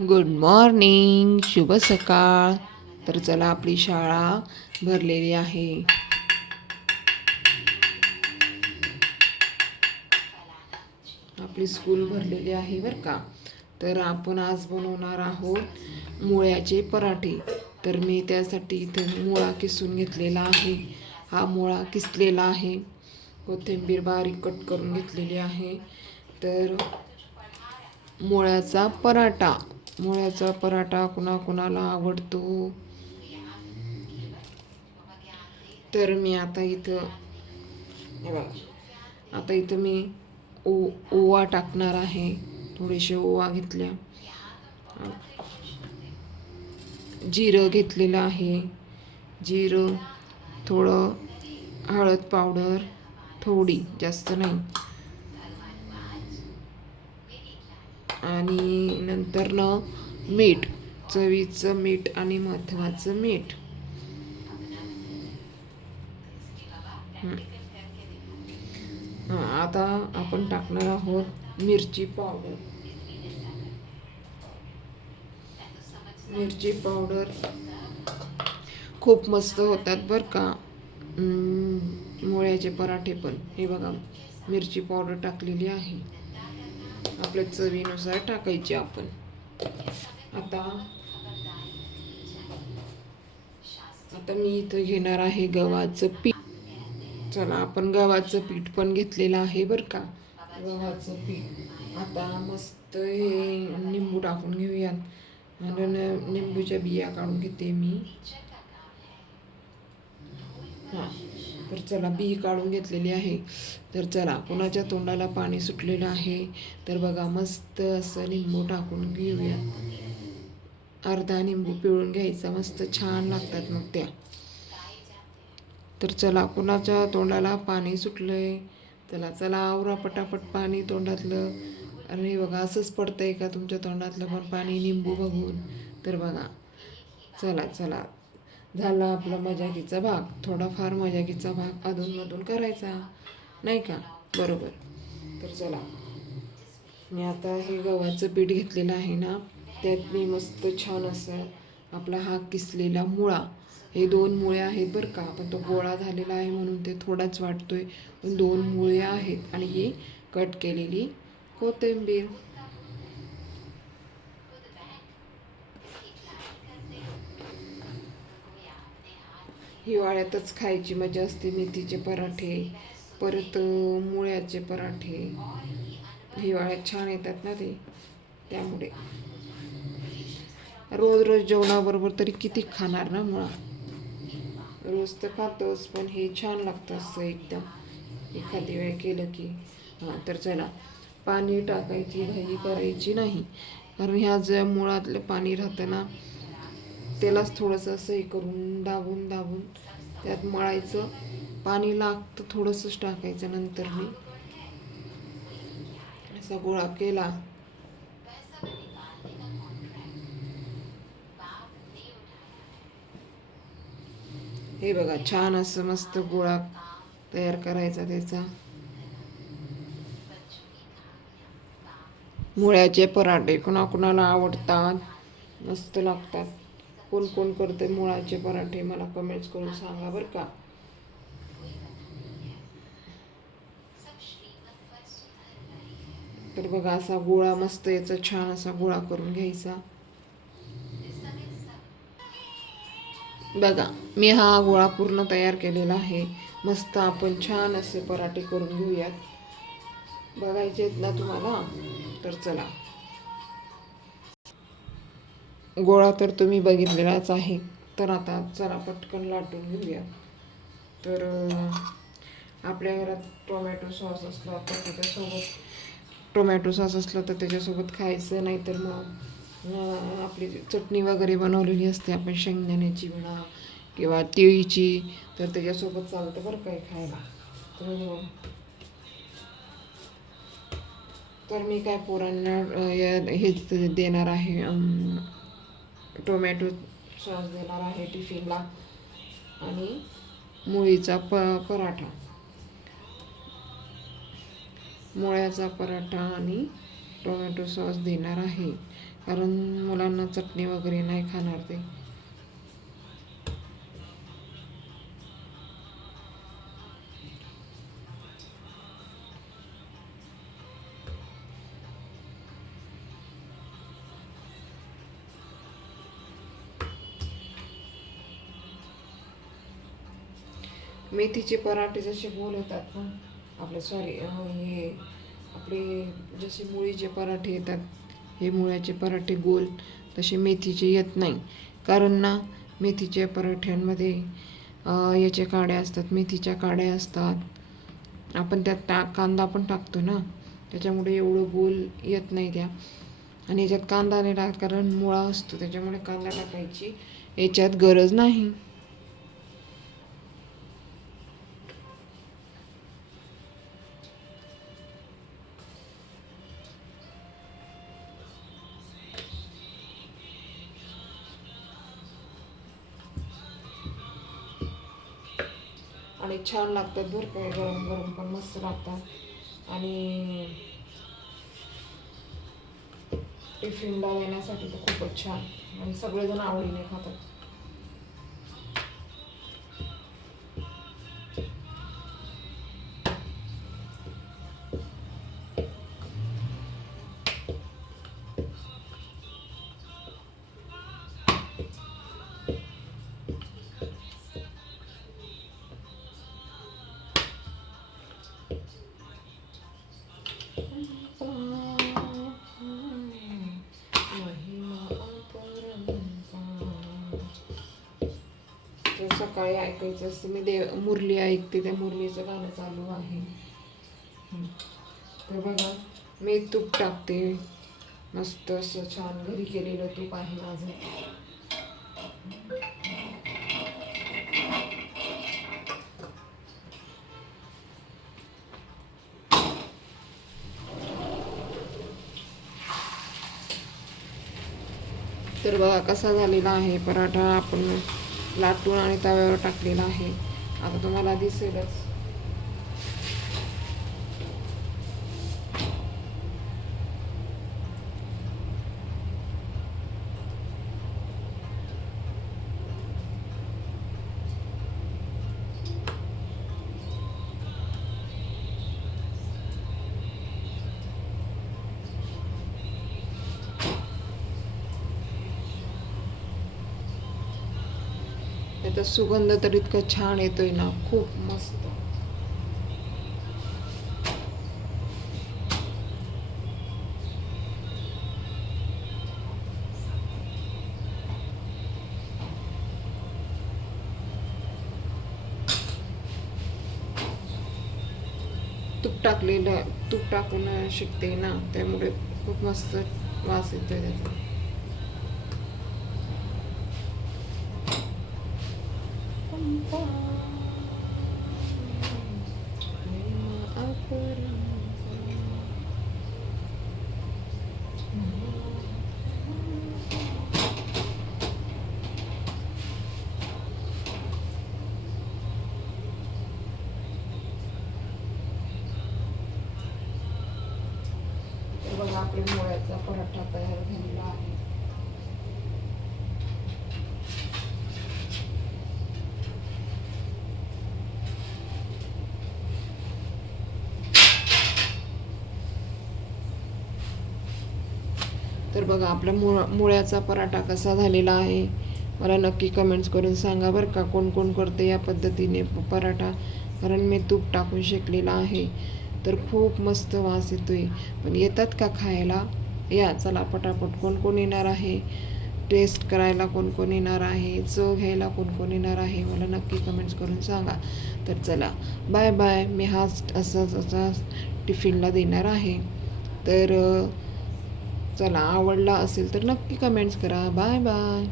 Good morning, शुभ सकाळ. तर चला, आपली शाळा भरलेली आहे. आपली स्कूल भरलेली आहे बरं का. तर आपण आज बनवणार आहोत मुळ्याचे पराठे. तर मी त्यासाठी इथे मुळा किसून घेतलेला आहे. हा मुळा किसलेला आहे. कोथिंबीर बारीक कट करून घेतलेली आहे. तर मुळ्याचा पराठा कुणाकुणाला आवडतो. तर मी आता इथं हे बघा, आता इथं मी ओवा टाकणार आहे. थोडेसे ओवा घेतल्या, जिरं घेतलेलं आहे. जिरं, थोडं हळद पावडर, थोडी, जास्त नाही, आणि नंतर मीठ, चवीचं मीठ आणि महत्त्वाचं मीठ. आता आपण टाकणार आहोत मिरची पावडर. मिरची पावडर खूप मस्त होतात बरं का मुळ्याचे पराठे पण. हे बघा, मिरची पावडर टाकलेली आहे. आपल्या चवीनुसार टाकायची आपण. आता मी इथं घेणार आहे गव्हाचं पीठ. चला, आपण गव्हाचं पीठ पण घेतलेलं आहे बरं का. गव्हाचं पीठ आता मस्त हे निंबू टाकून घेऊयात. आणि निंबूच्या बिया काढून घेते मी. तर चला, बी काढून घेतलेली आहे. तर चला, कुणाच्या तोंडाला पाणी सुटलेलं आहे तर बघा, मस्त असं लिंबू टाकून घेऊया. अर्धा लिंबू पिळून घ्यायचा, मस्त छान लागतात मग त्या. तर चला, कुणाच्या तोंडाला पाणी सुटलंय, चला आवरा पटापट पाणी तोंडातलं. आणि बघा, असंच पडतंय का तुमच्या तोंडातलं पण पाणी लिंबू बघून. तर बघा, चला झाला आपला मजाकीचा भाग. थोडाफार मजाकीचा भाग अधूनमधून करायचा, नाही का? बरोबर. तर चला, मी आता हे गव्हाचं पीठ घेतलेलं आहे ना, त्यात मी मस्त छान असं आपला हा किसलेला मुळा, हे 2 मुळे आहेत बरं का. पण तो गोळा झालेला आहे म्हणून ते थोडाच वाटतोय, पण 2 मुळे आहेत. आणि ही कट केलेली कोथिंबीर. हिवाळ्यातच खायची मजा असते मेथीचे पराठे, परत मुळ्याचे पराठे. हिवाळ्यात छान येतात ना ते, त्यामुळे. रोज रोज जेवणाबरोबर तरी किती खाणार ना मुळा. रोज तर खातोच, पण हे छान लागतं असं एकदम एखादी वेळ केलं की. तर चला, पाणी टाकायची घाई करायची नाही, कारण ह्या ज्या मुळातलं पाणी राहतं ना, त्यालाच थोडंसं असं हे करून दाबून त्यात मळायचं. पाणी लागतं थोडंसंच टाकायचं. नंतर मी असा गोळा केला. हे बघा, छान असं मस्त गोळा तयार करायचा त्याचा. मुळ्याचे पराठे कुणाकुणाला आवडतात, मस्त लागतात. कोण कोण करते मुळाचे पराठे मला कमेंट्स करून सांगा बरं का. तर बघा, असा गोळा मस्त याचा छान असा गोळा करून घ्यायचा. बघा, मी हा गोळा पूर्ण तयार केलेला आहे. मस्त आपण छान असे पराठे करून घेऊयात. बघायचे आहेत ना तुम्हाला? तर चला, गोळा तर तुम्ही बघितलेलाच आहे. तर आता चला, पटकन लाटून घेऊया. तर आपल्या घरात टोमॅटो सॉस असला तर त्याच्यासोबत खायचं. नाही तर मग आपली चटणी वगैरे बनवलेली असते आपण, शेंगदाण्याची म्हणा किंवा तिळीची, तर त्याच्यासोबत चालतं बरं काय खायला. तर मी काय पोरांना हेच देणार आहे, टोमॅटो सॉस देणार आहे टिफिनला. आणि मुळीचा पराठा, मुळ्याचा पराठा आणि टोमॅटो सॉस देणार आहे. कारण मुलांना चटणी वगैरे नाही खाणार ते. मेथीचे पराठे जसे गोल होतात ना आपले, सॉरी हे आपले जसे मुळीचे पराठे येतात, हे मुळ्याचे पराठे गोल, तसे मेथीचे येत नाही. कारण ना मेथीच्या पराठ्यांमध्ये याच्या काड्या असतात, मेथीच्या काड्या असतात. आपण त्यात कांदा पण टाकतो ना, त्याच्यामुळे एवढं गोल येत नाही त्या. आणि याच्यात कांदा नाही टाकत कारण मुळा असतो, त्याच्यामुळे कांदा टाकायची याच्यात गरज नाही. आणि छान लागतात बरं काय, गरम गरम पण मस्त लागतात. आणि टिफिनला देण्यासाठी तर खूपच छान, आणि सगळेजण आवडीने खातात. सकाळी ऐकायचं असतं, मी मुरली ऐकते, त्या मुरलीचं गाणं चालू आहे. तर बघा, मी तूप टाकते, मस्त असं छान घरी केलेलं तूप आहे माझं. तर बघा कसा झालेला आहे पराठा, आपण लाटून आणि तव्यावर टाकलेला आहे. आता तुम्हाला दिसेलच. त्याचा सुगंध तर इतका छान येतोय ना, खूप मस्त. तूप टाकून शिकते ना, त्यामुळे खूप मस्त वास येतोय त्याचा. बघा, आपल्या मुळ्याचा पराठा तयार झालेला आहे. तर बघा, आपला मुळ्याचा पराठा कसा झालेला आहे मला नक्की कमेंट्स करून सांगा बरं का. कोण कोण करते या पद्धतीने पराठा, कारण मी तूप टाकून शेकलेला आहे. तर खूप मस्त वास येतोय. पण येतात का खायला? या चला पटापट. कोण कोण येणार आहे टेस्ट करायला, कोण कोण येणार आहे चव घ्यायला, कोण कोण येणार आहे मला नक्की कमेंट्स करून सांगा. तर चला बाय बाय. मी हाच असाच टिफिनला देणार आहे. तर चला, आवडला असेल तर नक्की कमेंट्स करा. Bye bye.